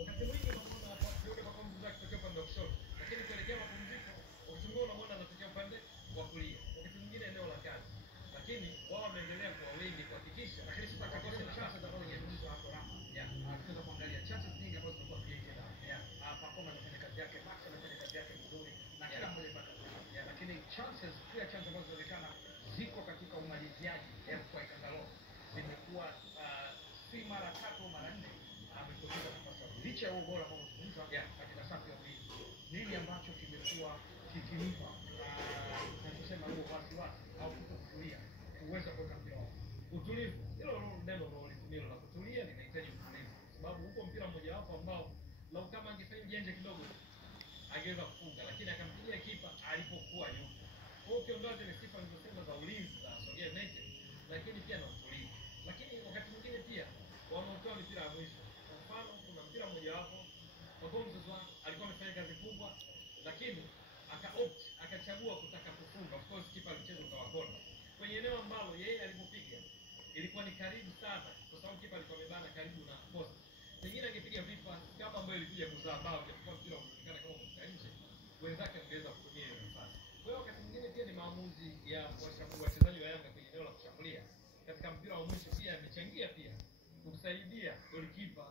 Wakati mwingi unaona hapa yule kwa mzee akitokea upande wa kushoto, lakini kuelekea mapumziko uchunguo unamwona anatokea upande wa kulia. Wakati mwingine eneo la kazi. Lakini wao wameendelea kwa wingi kuhakikisha lakini sasa kakosha nafasi za kwenye mchezo hapo Rama. Tunaweza kuangalia chances nyingi ambazo zimekuwa created hapa. Pakoma anafanya kazi yake, Max anafanya kazi yake vizuri na kila mmoja pata. Lakini chances ambazo zinaonekana ziko katika umaliziaji kwa Kandalo zimekuwa si mara 3 mara 4 amepoteza nafasi. Licha ya ubora ambao umezungumza katika safu ya ulinzi. Nini ambacho kimekuwa kikimpa na kusema huo wasiwasi au kutokutulia kuweza kuweka mpira wao? Utulivu. Hilo neno litumilo la kutulia linahitaji utulivu. Sababu huko mpira mmoja wapo ambao lau kama angefanya jenge kidogo angeweza kufunga, lakini akampigia kipa alipokuwa yupo. Kwa hiyo ukiondoa zile sifa nilizosema za ulinzi za Songea United, lakini pia na utulivu. Lakini wakati mwingine pia wanaotoa mipira ya mwisho. Kwa mfano kuna mpira mmoja wapo Magomzwa alikuwa amefanya kazi kubwa, lakini akachagua kutaka kufunga. Of course kipa alicheza kwa kona. Kwenye eneo ambalo yeye alipopiga ilikuwa ni karibu sana kwa sababu kipa alikuwa amebana karibu na post. Pengine angepiga vipa kama ambayo ilikuja kuzaa bao kwa mpira unaonekana kama kutoka nje, wenzake angeweza kutumia hiyo nafasi. Kwa hiyo wakati mwingine pia ni maamuzi ya wachezaji wa Yanga kwenye eneo la kushambulia katika mpira wa mwisho pia yamechangia pia kumsaidia golikipa